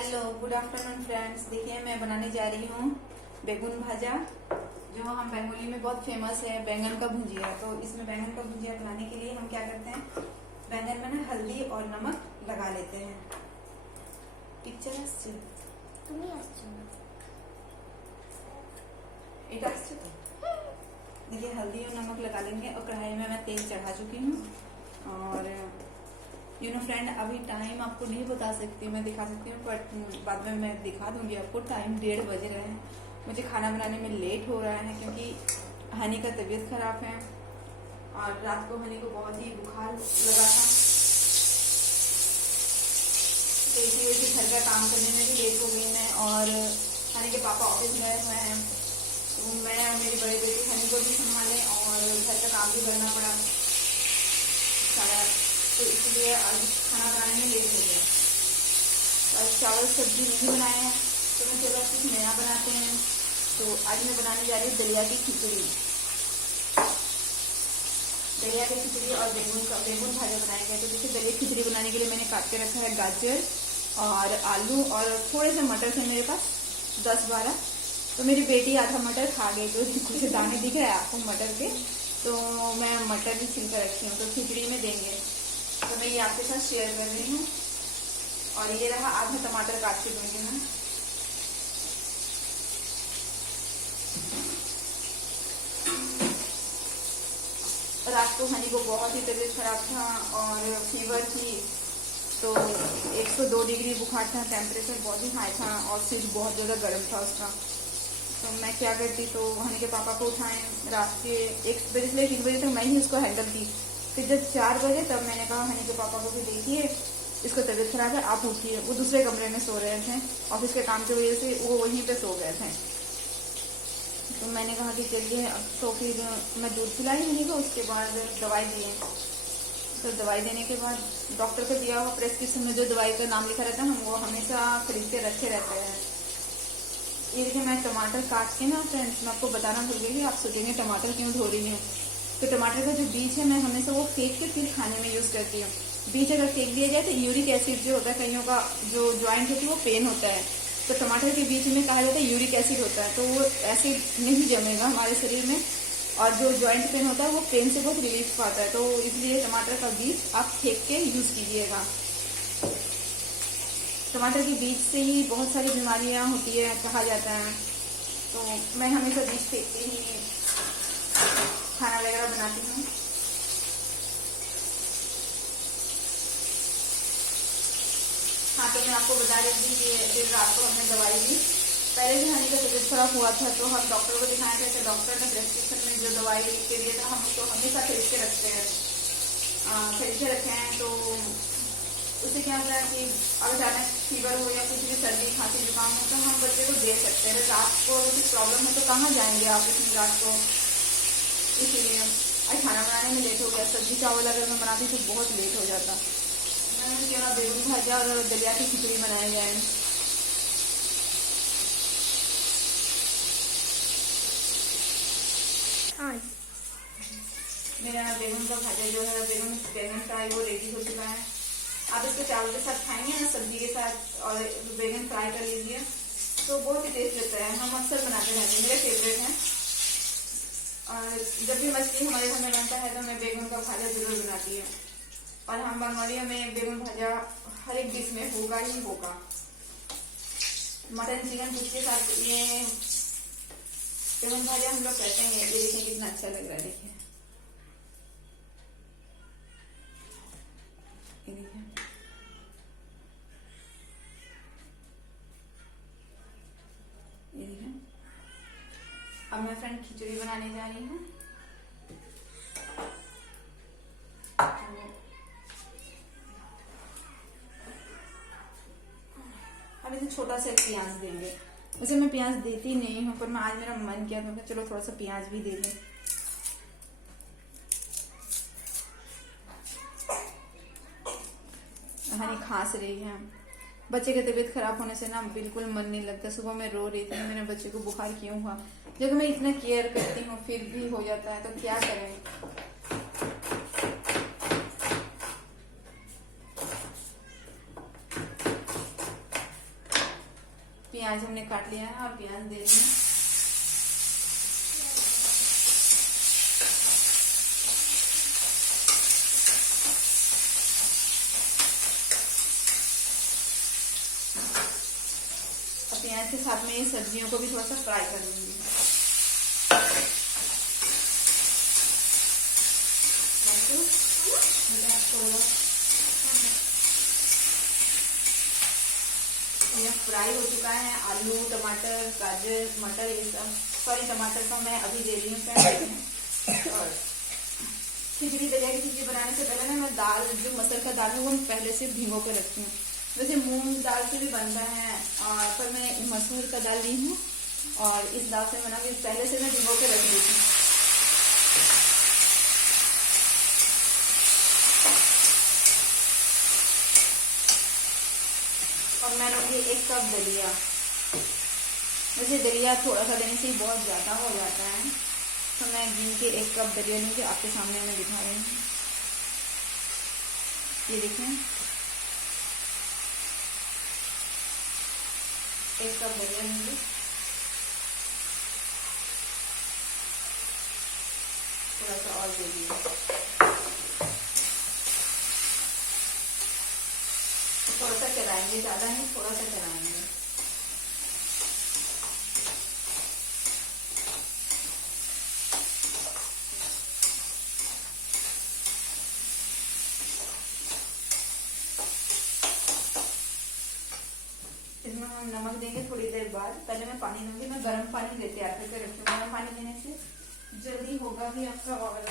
Hello good afternoon friends. देखिए मैं बनाने जा रही हूँ बैगन भाजा, जो हम बंगाली में बहुत फेमस है, बैंगन का भुजिया। तो इसमें बैंगन का भुजिया बनाने के लिए हम क्या करते हैं, बैंगन में ना हल्दी और नमक लगा लेते हैं। पिक्चर আসছে তুমি আসছো না এটা আসছে तो देखिए हल्दी और नमक लगा लेंगे। और कढ़ाई में मैं तेल चढ़ा चुकी हूँ। और फ्रेंड अभी टाइम आपको नहीं बता सकती, मैं दिखा सकती हूँ बट बाद में मैं दिखा दूंगी आपको। टाइम 1:30 बज रहे हैं, मुझे खाना बनाने में लेट हो रहा है क्योंकि हनी का तबीयत खराब है और रात को हनी को बहुत ही बुखार लगा था, तो इसी वजह से घर का काम करने में भी लेट हो गई मैं। और हनी के पापा ऑफिस गए हुए हैं, तो मैं और मेरी बड़ी बेटी हनी को भी संभाले और घर का काम भी करना पड़ा सारा, तो इसलिए आज खाना बनाने में लेट हो गया। आज चावल सब्जी नहीं बनाए हैं, तो मैं चलो कुछ नया बनाते हैं। तो आज मैं बनाने जा रही हूँ दलिया की खिचड़ी। दलिया की खिचड़ी और बैगन भाजा बनाएंगे। तो जैसे दलिया खिचड़ी बनाने के लिए मैंने काट के रखा है गाजर और आलू और थोड़े से मटर थे मेरे पास 10-12। तो मेरी बेटी आधा मटर खा गई, तो कुछ दाने दिख रहे हैं आपको मटर के, तो मैं मटर भी छिल कर रखी हूँ, तो खिचड़ी में देंगे। तो मैं ये आपके साथ शेयर कर रही हूँ। और ये रहा आधा टमाटर काट के दूंगी मैं। रात को हनी को बहुत ही तबीयत खराब था और फीवर थी, तो 102 डिग्री बुखार था, टेम्परेचर बहुत ही हाई था और सिर बहुत ज़्यादा गर्म था उसका। तो मैं क्या करती, तो हनी के पापा को उठाएं रात के 1 बजे से 3 बजे तक मैं ही उसको हैंडल की। फिर जब 4 बजे तब मैंने कहा हनी के पापा को भी देखिए इसको तबीयत खराब है, आप उठिए। वो दूसरे कमरे में सो रहे थे, ऑफिस के काम की वजह से वो वहीं पे सो गए थे। तो मैंने कहा कि चलिए अब, तो फिर मैं दूध पिलाई हनी को, उसके बाद दवाई दिए। तो दवाई देने के बाद डॉक्टर को दिया हुआ प्रेस्क्रिप्शन में जो दवाई का नाम लिखा रहता है, हम वो हमेशा खरीद के रखे रहते हैं। ये देखिए मैं टमाटर काट के ना फ्रेंड्स, मैं आपको बताना भूल गई, आप सोचेंगे टमाटर क्यों धो रही हूँ। तो टमाटर का जो बीज है मैं हमेशा वो फेंक के फिर खाने में यूज़ करती हूँ। बीज अगर फेंक दिया जाए तो यूरिक एसिड जो होता है, कईयों का जो ज्वाइंट होती है वो पेन होता है, तो टमाटर के बीज में कहा जाता है यूरिक एसिड होता है, तो वो एसिड नहीं जमेगा हमारे शरीर में और जो ज्वाइंट पेन होता है वो पेन से बहुत रिलीफ पाता है। तो इसलिए टमाटर का बीज आप फेंक के यूज़ कीजिएगा। टमाटर के बीज से ही बहुत सारी बीमारियां होती है कहा जाता है, तो मैं हमेशा बीज फेंक के ही खाना वगैरह बनाती हूँ। हाँ, तो मैं आपको बता रही थी कि फिर रात को हमने दवाई दी। पहले भी हनी का तबीयत खराब हुआ था, तो हम डॉक्टर को दिखाए थे, तो डॉक्टर ने प्रेस्क्रिप्शन में जो दवाई लिख के दिया था हम उसको हमेशा खरीद के रखते हैं, खरीद के रखे हैं। तो उससे क्या होता है कि अगर ज़्यादा फीवर हो या कुछ भी सर्दी खांसी जुकाम हो तो हम बच्चे को दे सकते हैं। रात को अगर कुछ प्रॉब्लम है तो कहाँ जाएंगे आप इतनी रात को, इसीलिए आज खाना बनाने में लेट हो गया। सब्जी चावल अगर मैं बनाती तो बहुत लेट हो जाता। मैंने क्या बैगन भाजा और दलिया की खिचड़ी बनाई जाए। मेरा बैगन का भाजा जो है, बैगन फ्राई वो रेडी हो चुका है। आप इसको चावल के साथ खाएंगे ना, सब्जी के साथ, और बैगन फ्राई कर लीजिए तो बहुत ही टेस्ट लगता है। हम अक्सर बनाते रहते हैं, मेरे फेवरेट है। और जब भी मछली हमारे घर में बनता है तो मैं बैगन का भाजा जरूर बनाती है। और हम बंगालियों में बैगन भाजा हर एक डिश में होगा ही होगा। मटन चिकन कुछ के साथ ये बैगन भाजा हम लोग करते हैं। ये देखिए कितना अच्छा लग रहा है, देखिए ये देखिए। ये देखिए अब मैं फ्रेंड खिचड़ी बनाने जा रही हूँ। अब इसे छोटा सा प्याज देंगे। उसे मैं प्याज देती नहीं हूँ, पर मैं आज मेरा मन किया तो चलो थोड़ा सा प्याज भी दे दें। हनी खांस रही है। बच्चे की तबीयत खराब होने से ना बिल्कुल मन नहीं लगता। सुबह मैं रो रही थी, मेरे बच्चे को बुखार क्यों हुआ, जब मैं इतना केयर करती हूँ फिर भी हो जाता है, तो क्या करें। प्याज हमने काट लिया है और प्याज दे रही हूँ। प्याज के साथ में ये सब्जियों को भी थोड़ा सा फ्राई कर लूंगी। ये फ्राई हो चुका है। आलू, टमाटर, गाजर, मटर, ये सब, सॉरी टमाटर तो मैं अभी दे रही हूँ। और खिचड़ी दलिया की खिचड़ी बनाने से पहले ना मैं दाल, जो मटर का दाल है वो पहले से भिगो के रखती हूँ। वैसे मूंग दाल से भी बनता है, पर मैं मसूर का दाल ली हूँ और इस दाल से बना के पहले से मैं भिगो के रख देती हूँ। और मैं लूँगी 1 कप दलिया। वैसे दलिया थोड़ा सा देने से ही बहुत ज़्यादा हो जाता है, तो मैं गिन के 1 कप दलिया लूँगी। आपके सामने मैं दिखा रही हूँ, ये देखें 1 कप दलिया लूँगी। थोड़ा सा और दे दीजिए, थोड़ा सा चलाएंगे, ज़्यादा नहीं, थोड़ा सा चलाएंगे। इसमें हम नमक देंगे थोड़ी देर बाद। पहले मैं पानी दूंगी, मैं गर्म पानी देते तैयार करके रखती हूँ। गर्म पानी देने से जल्दी होगा भी आपका ऑयल।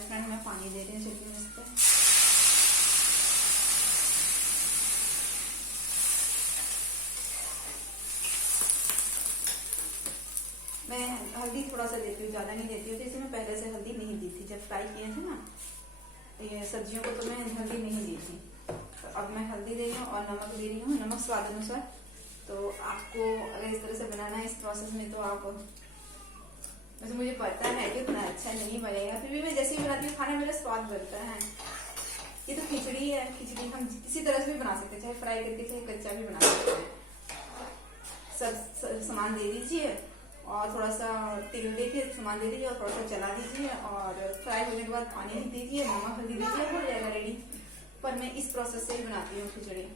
फ्रेंड मैं पानी दे रही हूँ, चलिए इस पर मैं हल्दी थोड़ा सा देती हूँ, ज़्यादा नहीं देती हूँ। जैसे मैं पहले से हल्दी नहीं दी थी, जब फ्राई किए थे ना ये सब्जियों को, तो मैं हल्दी नहीं दी थी। तो अब मैं हल्दी दे रही हूँ और नमक दे रही हूँ, नमक स्वाद अनुसार। तो आपको अगर इस तरह से बनाना है इस प्रोसेस में, तो आप, वैसे मुझे पता है कि उतना अच्छा नहीं बनेगा, फिर भी मैं जैसे ही बनाती हूँ खाना मेरा स्वाद बनता है। ये तो खिचड़ी है, खिचड़ी हम किसी तरह से भी बना सकते हैं, चाहे फ्राई करके चाहे कच्चा भी बना सकते हैं। सब सामान दे दीजिए और थोड़ा सा तेल देके सामान दे दीजिए और थोड़ा सा चला दीजिए और फ्राई होने के बाद पानी दीजिए, नमक हल्दी दीजिए, हो जाएगा रेडी। पर मैं इस प्रोसेस से ही बनाती हूँ खिचड़ी।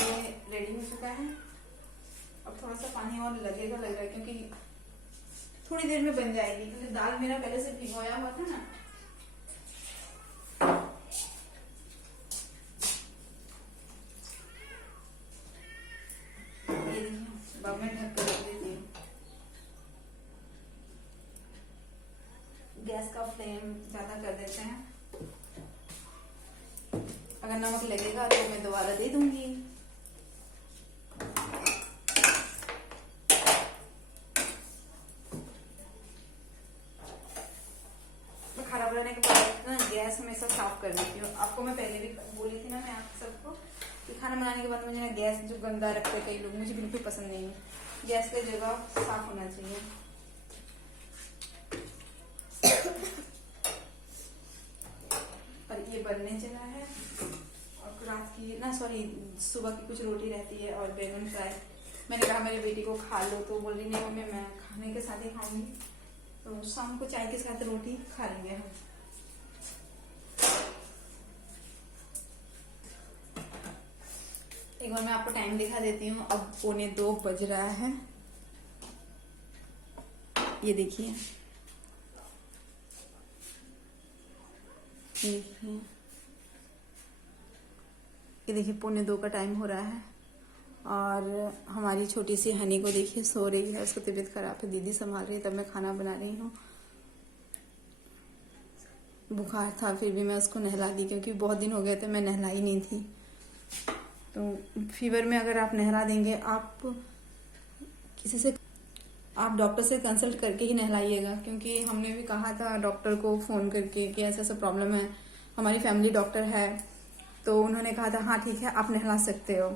ये रेडी हो चुका है। अब थोड़ा सा पानी और लगेगा, लग रहा है, क्योंकि थोड़ी देर में बन जाएगी, क्योंकि दाल मेरा पहले से भिगोया हुआ था ना। ये देखिए, अब मैं ढक कर रख देती हूँ। गैस का फ्लेम ज्यादा कर देते हैं। अगर नमक लगेगा तो मैं दोबारा दे दूंगी। खाना बनाने के बाद ना गैस हमेशा साफ कर देती हूँ। आपको मैं पहले भी बोली थी ना, मैं आप सबको, कि खाना बनाने के बाद मुझे ना गैस जो गंदा रखते हैं कई लोग, मुझे बिल्कुल पसंद नहीं है। गैस का जगह साफ होना चाहिए। और ये बनने चला है। और रात की ना, सॉरी, सुबह की कुछ रोटी रहती है और बैगन फ्राई। मैंने कहा मेरी बेटी को खा लो, तो बोल रही नहीं मम्मी मैं खाने के साथ ही खाऊंगी। तो शाम को चाय के साथ रोटी खा लेंगे हम। एक बार मैं आपको टाइम दिखा देती हूँ। अब 1:45 बज रहा है। ये देखिए, ये देखिए 1:45 का टाइम हो रहा है। और हमारी छोटी सी हनी को देखिए सो रही है, उसको तबीयत खराब है, दीदी संभाल रही है, तब मैं खाना बना रही हूँ। बुखार था फिर भी मैं उसको नहला दी, क्योंकि बहुत दिन हो गए थे मैं नहलाई नहीं थी। तो फीवर में अगर आप नहला देंगे, आप डॉक्टर से कंसल्ट करके ही नहलाइएगा, क्योंकि हमने भी कहा था डॉक्टर को फ़ोन करके कि ऐसा ऐसा प्रॉब्लम है। हमारी फैमिली डॉक्टर है, तो उन्होंने कहा था हाँ ठीक है आप नहला सकते हो,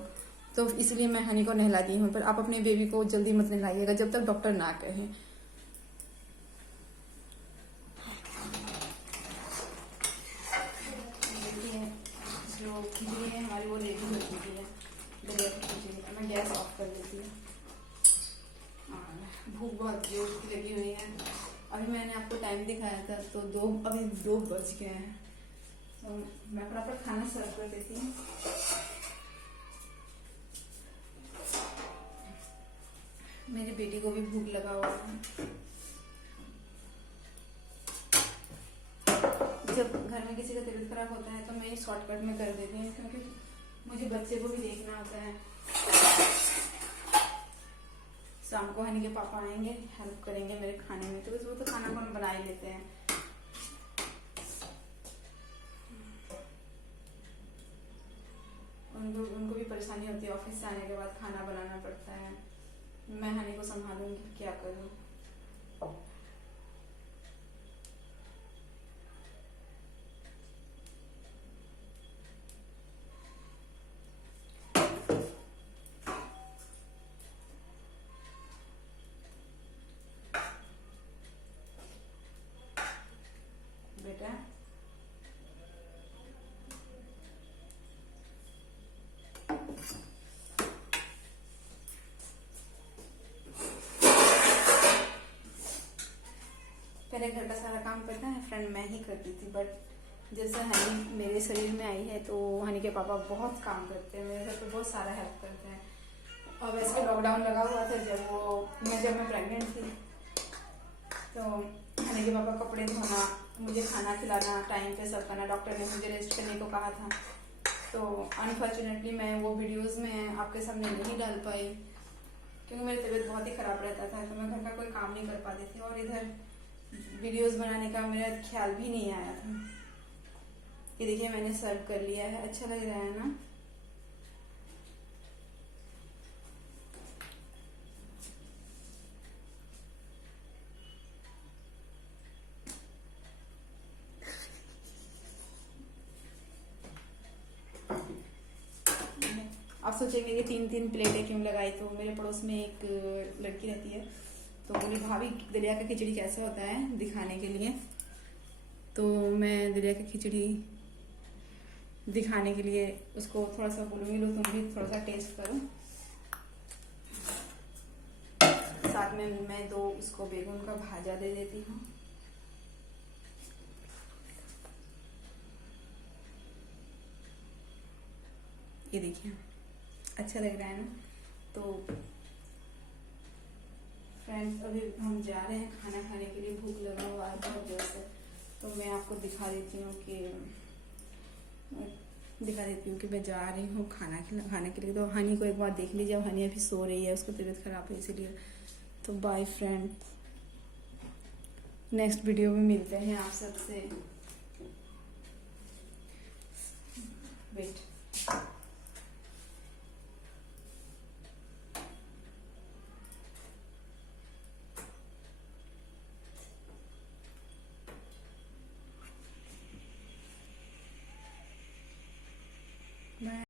तो इसलिए मैं हनी को नहला दी हूँ। पर आप अपने बेबी को जल्दी मत नहलाइएगा जब तक डॉक्टर ना कहे। जो खिचड़ी है हमारी वो रेडी हो चुकी है, दलिया की खिचड़ी। मैं गैस ऑफ कर देती हूँ, भूख बहुत जोर की लगी हुई है। अभी मैंने आपको टाइम दिखाया था तो अभी 2 बज गए हैं, तो मैं फटाफट खाना सर्व कर देती हूँ। मेरी बेटी को भी भूख लगा हुआ है। जब घर में किसी का तबीयत खराब होता है तो मैं ये शॉर्टकट में कर देती हूँ, क्योंकि मुझे बच्चे को भी देखना होता है। शाम को हनी के पापा आएंगे, हेल्प करेंगे मेरे खाने में, तो बस वो तो खाना कौन बना ही लेते हैं। उनको भी परेशानी होती है, ऑफिस से आने के बाद खाना बनाना पड़ता है। मैं हनी को संभालूंगी, क्या करूँ। बेटा पहले घर का सारा काम पता है फ्रेंड मैं ही करती थी, बट जैसे हनी मेरे शरीर में आई है तो हनी के पापा बहुत काम करते हैं, मेरे घर पे बहुत सारा हेल्प करते हैं। और वैसे लॉकडाउन लगा हुआ था जब मैं प्रेग्नेंट थी, तो हनी के पापा कपड़े धोना, मुझे खाना खिलाना, टाइम पे सब करना। डॉक्टर ने मुझे रेस्ट करने को कहा था, तो अनफॉर्चुनेटली मैं वो वीडियोस में आपके सामने नहीं डाल पाई, क्योंकि मेरी तबीयत बहुत ही ख़राब रहता था, तो मैं घर का कोई काम नहीं कर पाती थी। और इधर वीडियोस बनाने का मेरा ख्याल भी नहीं आया था। ये देखिए मैंने सर्व कर लिया है, अच्छा लग रहा है ना। आप सोचेंगे कि 3-3 प्लेटें क्यों लगाई, तो मेरे पड़ोस में एक लड़की रहती है, तो बोली भाभी दलिया का खिचड़ी कैसे होता है दिखाने के लिए। तो मैं दलिया की खिचड़ी दिखाने के लिए उसको थोड़ा सा बोलूँगी, लो तुम भी थोड़ा सा टेस्ट करो। साथ में मैं 2 उसको बेगन का भाजा दे देती हूँ। ये देखिए अच्छा लग रहा है ना। तो फ्रेंड्स अभी हम जा रहे हैं खाना खाने के लिए, भूख लगा हुआ है बहुत जोर से। तो मैं आपको दिखा देती हूँ कि मैं जा रही हूँ खाने के लिए। तो हनी को एक बार देख लीजिए, हनी अभी सो रही है, उसको तबीयत खराब है इसीलिए। तो बाय फ्रेंड, नेक्स्ट वीडियो में मिलते हैं आप सबसे। वेट